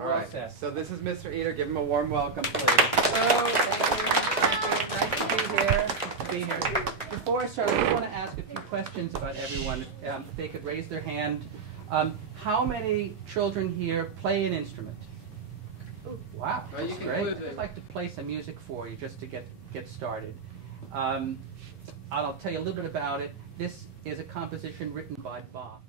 All right. set. So this is Mr. Eder. Give him a warm welcome, please. Hello. Nice to be here. Before I start, I just want to ask a few questions about everyone. If they could raise their hand. How many children here play an instrument? Wow, that's great. I'd like to play some music for you just to get started. I'll tell you a little bit about it. This is a composition written by Bach.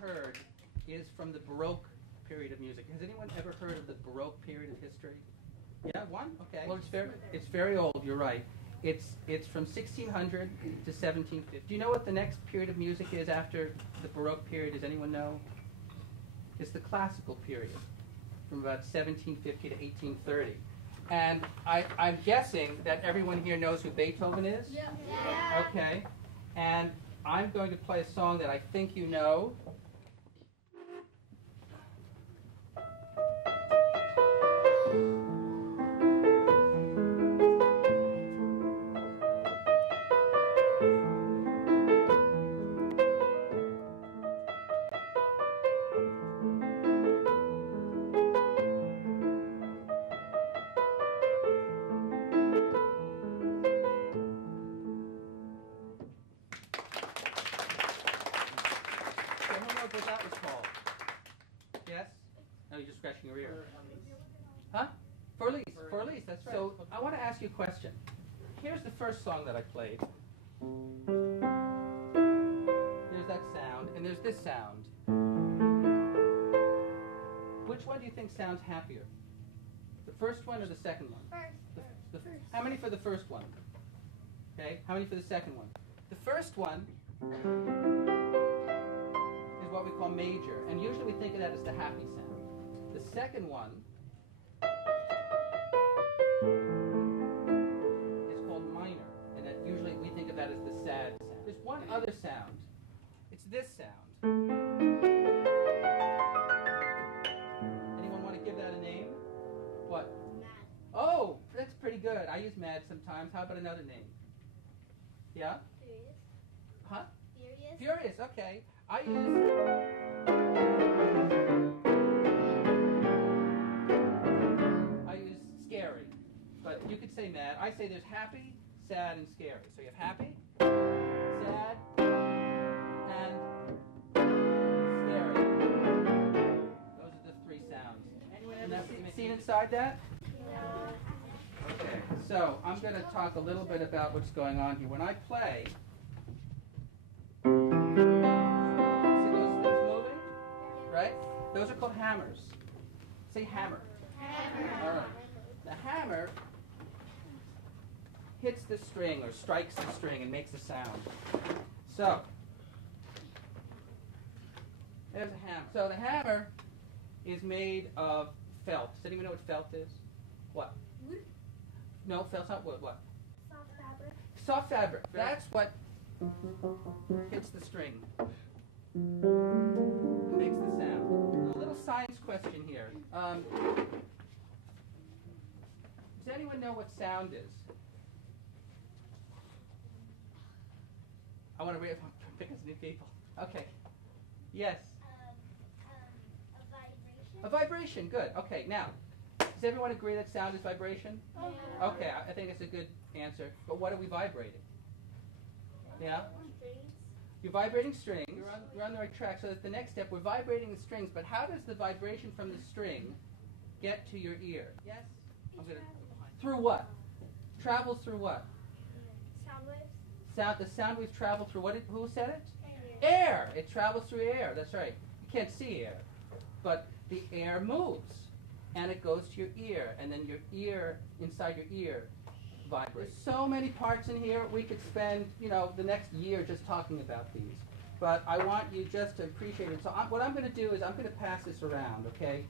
Heard is from the Baroque period of music. Has anyone ever heard of the Baroque period of history? Yeah, one? Okay. Well, it's very old, you're right. It's from 1600 to 1750. Do you know what the next period of music is after the Baroque period? Does anyone know? It's the classical period, from about 1750 to 1830. And I'm guessing that everyone here knows who Beethoven is? Yeah. Okay. And I'm going to play a song that I think you know. What that was called? Yes? No, you're just scratching your ear. Huh? For Elise, that's right. So I want to ask you a question. Here's the first song that I played. There's that sound, and there's this sound. Which one do you think sounds happier? The first one or the second one? First. How many for the first one? Okay, how many for the second one? The first one what we call major, and usually we think of that as the happy sound. The second one is called minor, and that usually we think of that as the sad sound. There's one other sound. It's this sound. Anyone want to give that a name? What? Mad. Oh, that's pretty good. I use mad sometimes. How about another name? Yeah? Furious. Huh? Furious. Furious, okay. I use scary, but you could say mad. I say there's happy, sad, and scary. So you have happy, sad, and scary. Those are the three sounds. Anyone ever seen inside that? No. Okay, so I'm going to talk a little bit about what's going on here. When I play, see those things moving? Right? Those are called hammers. Say hammer. Hammer. All right. The hammer hits the string or strikes the string and makes a sound. So, there's a hammer. So the hammer is made of felt. Does anyone know what felt is? What? Wood? No, felt's not wood. What? Soft fabric. Soft fabric. That's what hits the string. Makes the sound. A little science question here. Does anyone know what sound is? I want to pick as new people. Okay. Yes. A vibration. A vibration. Good. Okay. Now, does everyone agree that sound is vibration? Yeah. Okay. I think it's a good answer. But what are we vibrating? Yeah. Strings. You're vibrating strings. You're on the right track. So that the next step, we're vibrating the strings. But how does the vibration from the string get to your ear? Yes. Through what? Travels through what? Sound waves. The sound waves travel through what? Who said it? Air. Air. It travels through air. That's right. You can't see air, but the air moves, and it goes to your ear, and then your ear, inside your ear, vibrates. There's so many parts in here. We could spend, the next year just talking about these. But I want you just to appreciate it. So what I'm going to do is I'm going to pass this around. Okay.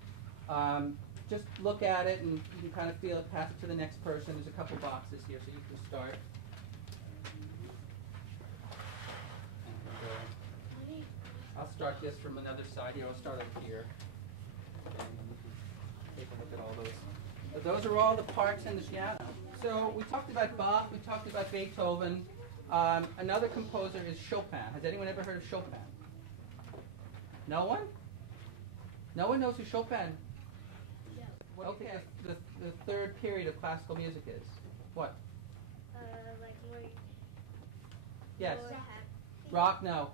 Just look at it, and you can kind of feel it. Pass it to the next person. There's a couple boxes here, so you can start. I'll start this from another side here. I'll start over here. And you can take a look at all those. So those are all the parts in the piano. So we talked about Bach. We talked about Beethoven. Another composer is Chopin. Has anyone ever heard of Chopin? No one? No one knows who Chopin is? What do you think the third period of classical music is? What? Like more. Yes. More happy. Rock? No.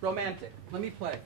Romantic. Let me play.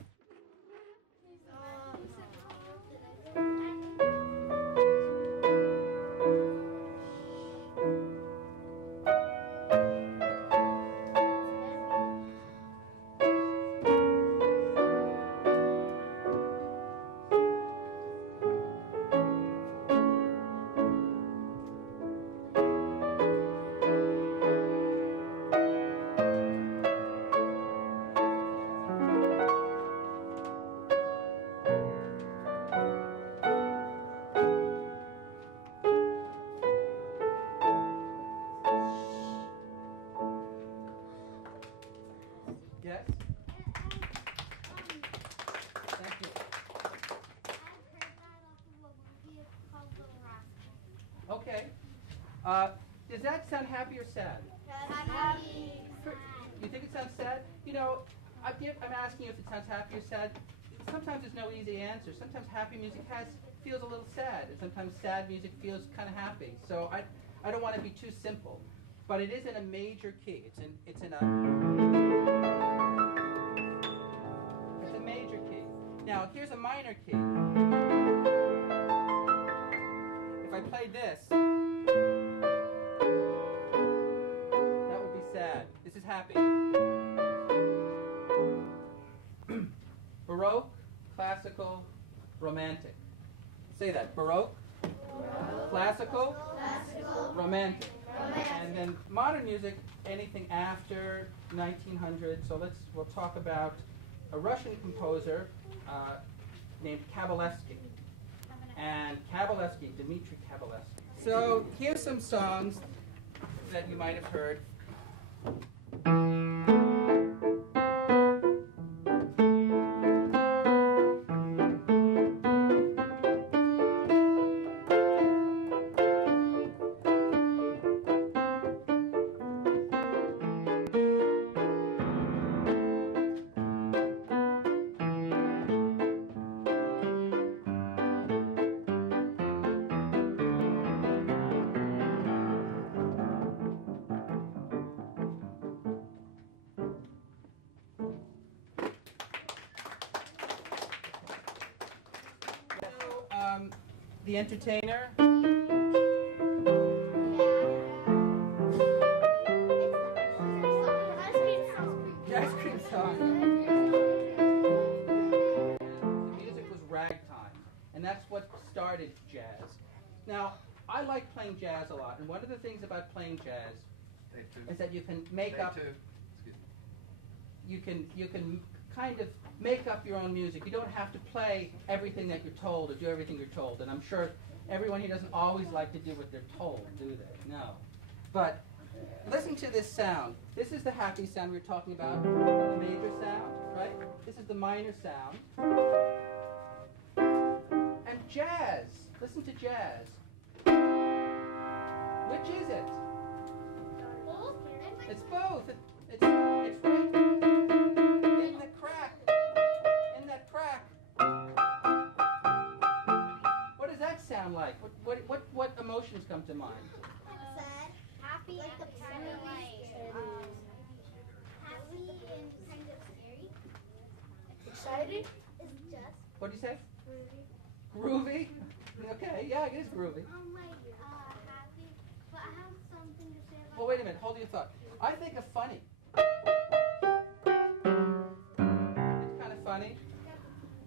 Yes? Thank you. I've heard that off of a movie called Little Rascal. Okay. Does that sound happy or sad? Happy. You think it sounds sad? I'm asking you if it sounds happy or sad. Sometimes there's no easy answer. Sometimes happy music feels a little sad, and sometimes sad music feels kind of happy. So I don't want to be too simple, but it is in a major key. It's in a major key. Now here's a minor key. If I played this, that would be sad. This is happy. Baroque, classical, romantic. Say that. Baroque, classical, romantic. And then modern music, anything after 1900. So we'll talk about a Russian composer named Kabalevsky. And Kabalevsky, Dmitri Kabalevsky. So here's some songs that you might have heard. The Entertainer. started jazz. Now, I like playing jazz a lot, and one of the things about playing jazz is that you can make up. You can kind of make up your own music. You don't have to play everything that you're told or do everything you're told. And I'm sure everyone here doesn't always like to do what they're told, do they? No. But listen to this sound. This is the happy sound we were talking about, the major sound, right? This is the minor sound. And jazz. Listen to jazz. Which is it? It's both. It's right in the crack. In that crack. What does that sound like? What emotions come to mind? Sad, happy, like the kind of happy and kind of scary. Excited? It's just. What do you say? Groovy. Okay, yeah, it is groovy. Happy, but I have something to say about. Well, wait a minute. Hold your thought. I think of funny. It's kind of funny.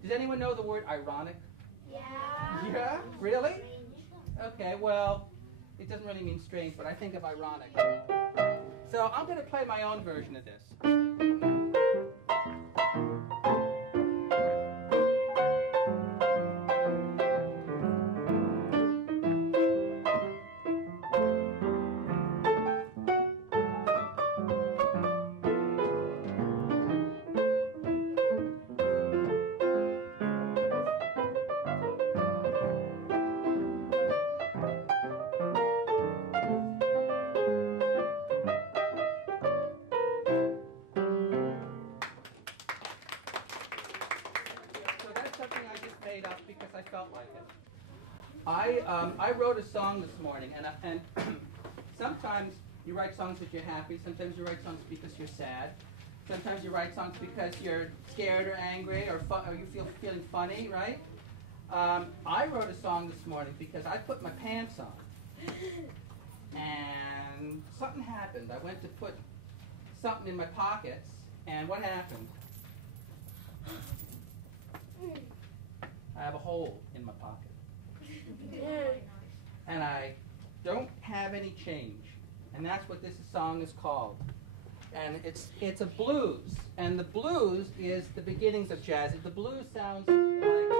Does anyone know the word ironic? Yeah. Yeah? Really? Okay, well, it doesn't really mean strange, but I think of ironic. So I'm going to play my own version of this. I wrote a song this morning, and sometimes you write songs that you're happy, sometimes you write songs because you're sad, sometimes you write songs because you're scared or angry or you feeling funny, right? I wrote a song this morning because I put my pants on, and something happened. I went to put something in my pockets, and what happened? I have a hole in my pocket. And I don't have any change. And that's what this song is called. And it's a blues. And the blues is the beginnings of jazz. The blues sounds like